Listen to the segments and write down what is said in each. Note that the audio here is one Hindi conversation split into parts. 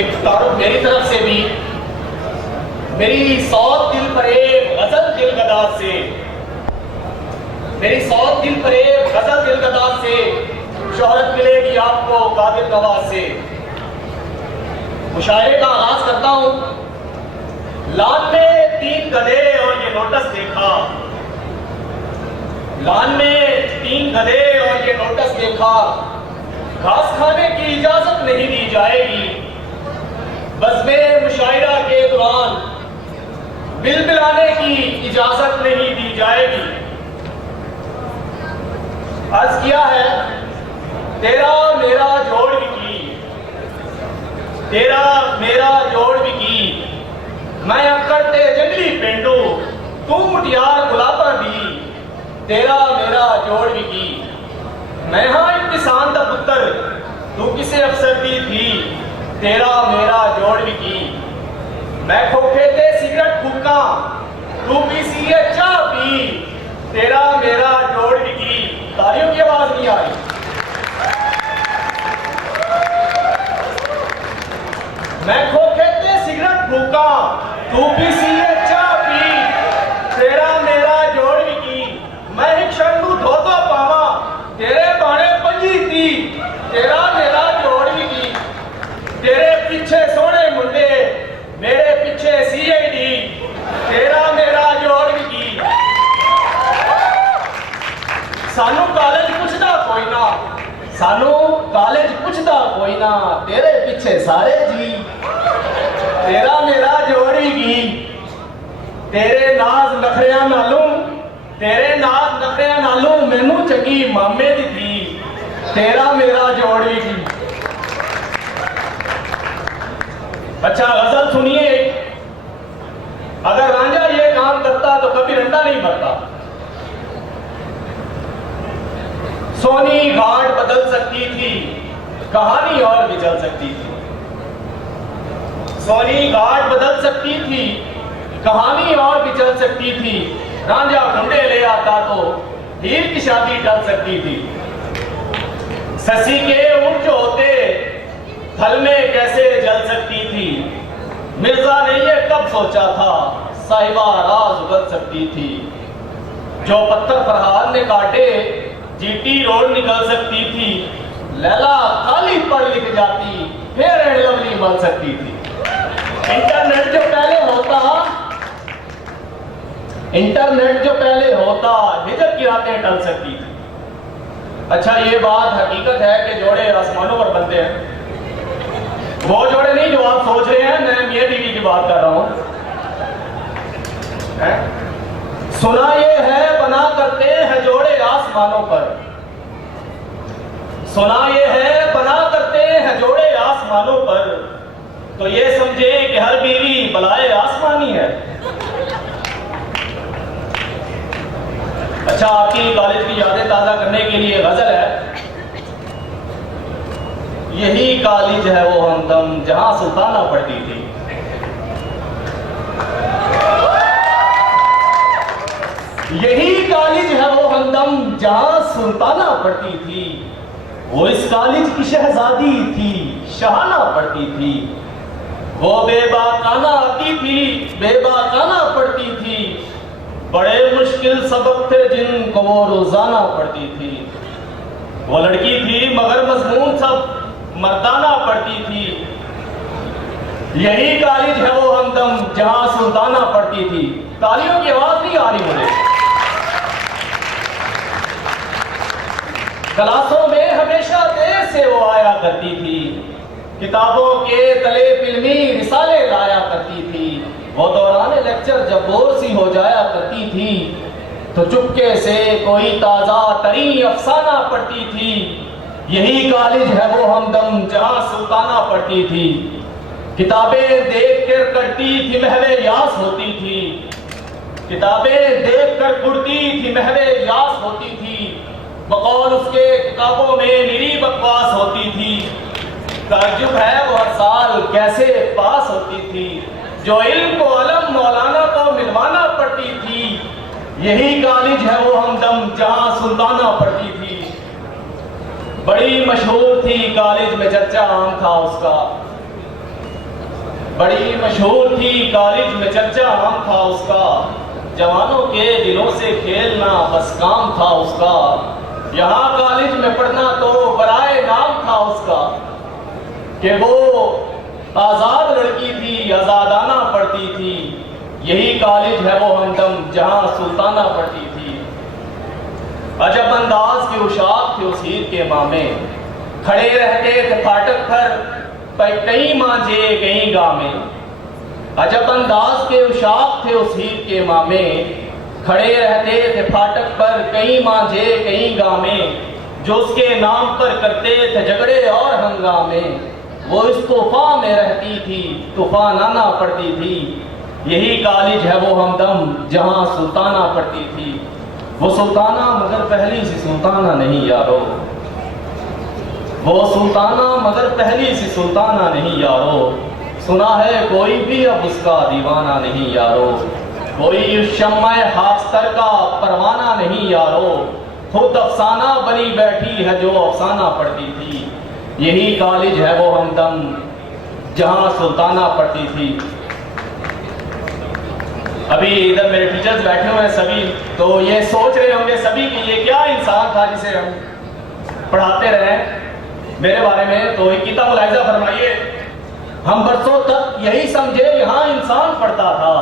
एक तारुफ मेरी तरफ से भी, मेरी सौत दिल परेब गजल दिल गदा से, मेरी सौत दिल परेब गजल दिल गदा से शोहरत मिलेगी आपको कादिर नवाज से। मुशायरे का आगाज करता हूं। लान में 3 गधे और ये नोटिस देखा, लान में 3 गधे और ये नोटिस देखा, घास खाने की इजाजत नहीं दी जाएगी, बज़्मे मुशायरा के दौरान बिलबिलाने की इजाजत नहीं दी जाएगी। अर्ज किया है तेरा मेरा जोड़ भी की, तेरा मेरा जोड़ भी की, मैं अकड़ते जंगली पेंडू तू मुटियार गुलाबा भी, तेरा मेरा जोड़ भी की। मैं हाँ एक किसान दा पुत्र तू किसे अफसर दी थी, तेरा मेरा जोड़ भी की। मैं खोखे ते सिगरेट फूका तू पीसी है चाह पी, तेरा मेरा जोड़ भी की। तालियों की आवाज नहीं आई। मैं खोखे ते सिगरेट फूका तू पीसी है चाह पी, तेरा मेरा जोड़ भी की। मैं एक शंडू धोता पावा तेरे बाणे पंजी थी, तेरा मेरा जोड़ भी की। तेरे पीछे सोने मुंडे मेरे पीछे CID, तेरा मेरा जोड़ भी की। सानू कॉलेज पुछदा कोई ना, सानू कॉलेज पुछदा कोई ना, तेरे पीछे सारे जी, तेरा मेरा जोड़ भी की। तेरे नाज नखरिया नालू, तेरे नाज नखरिया नालू मैनू चंगी मामे दी थी, तेरा मेरा जोड़ भी की। अच्छा गजल सुनिए। अगर रांझा ये काम करता तो कभी रंडा नहीं भरता। सोनी घाट बदल सकती थी, कहानी और भी चल सकती थी। सोनी घाट बदल सकती थी, कहानी और भी चल सकती थी। रांझा गुंडे ले आता तो हीर की शादी टल सकती थी। ससी के ऊंट जो होते थल में कैसे जल सकती थी। मिर्जा ने ये कब सोचा था साहिबा राज उगल सकती थी। जो पत्थर फरहाद ने काटे GT रोड निकल सकती थी। लैला काली पढ़ लिख जाती फेयर एंड लवली बन सकती थी। इंटरनेट जो पहले होता, इंटरनेट जो पहले होता हिजर की रातें टल सकती थी। अच्छा ये बात हकीकत है कि जोड़े आसमानों पर बनते हैं। वो जोड़े नहीं जो आप सोच रहे हैं, मैं मियां बीवी की बात कर रहा हूं। सुना ये है बना करते हैं जोड़े आसमानों पर, सुना ये है बना करते हैं जोड़े आसमानों पर, तो ये समझे कि हर बीवी बलाए आसमानी है। अच्छा आपकी कॉलेज की यादें ताजा करने के लिए गजल है। यही कॉलेज है वो हमदम जहां सुल्ताना पढ़ती थी। यही कॉलेज है वो हमदम जहां सुल्ताना पढ़ती थी। वो इस कॉलेज की शहजादी थी, शहाना पढ़ती थी। वो बेबाकाना आती थी, बेबाकाना पढ़ती थी। बड़े मुश्किल सबक थे जिनको वो रोजाना पढ़ती थी। वो लड़की थी मगर मजमून सब मर्दाना पढ़ती थी। यही कॉलेज है वो हमदम जहां सुल्ताना पढ़ती थी। तालियों की आवाज नहीं आ रही मुझे। क्लासों में हमेशा देर से वो आया करती थी। किताबों के तले फिल्मी रिसाले लाया करती थी। वो दौरान लेक्चर जब बोर सी हो जाया करती थी तो चुपके से कोई ताजा तरी अफसाना पढ़ती थी। यही कॉलेज है वो हमदम जहां सुल्ताना पढ़ती थी। किताबें देख कर करती थी महवे यास होती थी। किताबें देख कर कुर्ती थी महवे यास होती थी। बकौल उसके किताबों में निरी बकवास होती थी। ताज्जुब है वो हर साल कैसे पास होती थी। जो इल्म को अलम मौलाना को मिलवाना पड़ती थी। यही कॉलेज है वो हमदम जहां सुल्ताना पढ़ती थी। बड़ी मशहूर थी कॉलेज में, चर्चा आम था उसका। बड़ी मशहूर थी कॉलेज में, चर्चा नाम था उसका। जवानों के दिलों से खेलना बस काम था उसका। यहाँ कॉलेज में पढ़ना तो बराए नाम था उसका, कि वो आजाद लड़की थी, आजादाना पढ़ती थी। यही कॉलेज है वो हमदम जहां सुल्ताना पढ़ती थी। अजब अंदाज के उशाक थे उस हीर के मामे, खड़े रहते थे फाटक पर कई मांझे कई गामे। अजब अंदाज के उशाक थे उस हीर के मामे, खड़े रहते थे फाटक पर कई मांझे कई गामे। जो उसके नाम पर करते थे झगड़े और हंगामे, वो इस तूफा में रहती थी, तूफान आना पड़ती थी। यही कॉलेज है वो हमदम जहां सुल्ताना पढ़ती थी। वो सुल्ताना मगर पहली सी सुल्ताना नहीं यारो, वो सुल्ताना मगर पहली सी सुल्ताना नहीं यारो। सुना है कोई भी अब उसका दीवाना नहीं यारो, कोई शम्मा हास्तर का परवाना नहीं यारो। खुद अफसाना बनी बैठी है जो अफसाना पढ़ती थी। यही कॉलेज है वो हमदम जहां सुल्ताना पढ़ती थी। अभी इधर मेरे टीचर्स बैठे हुए हैं सभी, तो ये सोच रहे होंगे सभी कि ये क्या इंसान था जिसे हम पढ़ाते रहे मेरे बारे में। तो एक किताब मुलाहिजा फरमाइए। हम बरसों तक यही समझे यहाँ इंसान पढ़ता था,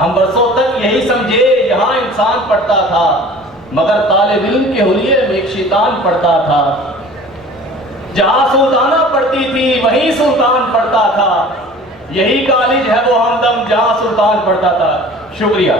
हम बरसों तक यही समझे यहाँ इंसान पढ़ता था, मगर तालिब इल्म के हुलिये में एक शैतान पढ़ता था। जहां सुल्ताना पढ़ती थी वहीं सुल्तान पढ़ता था। यही कॉलेज है वो हमदम जहां सुल्तान पढ़ता था। शुक्रिया।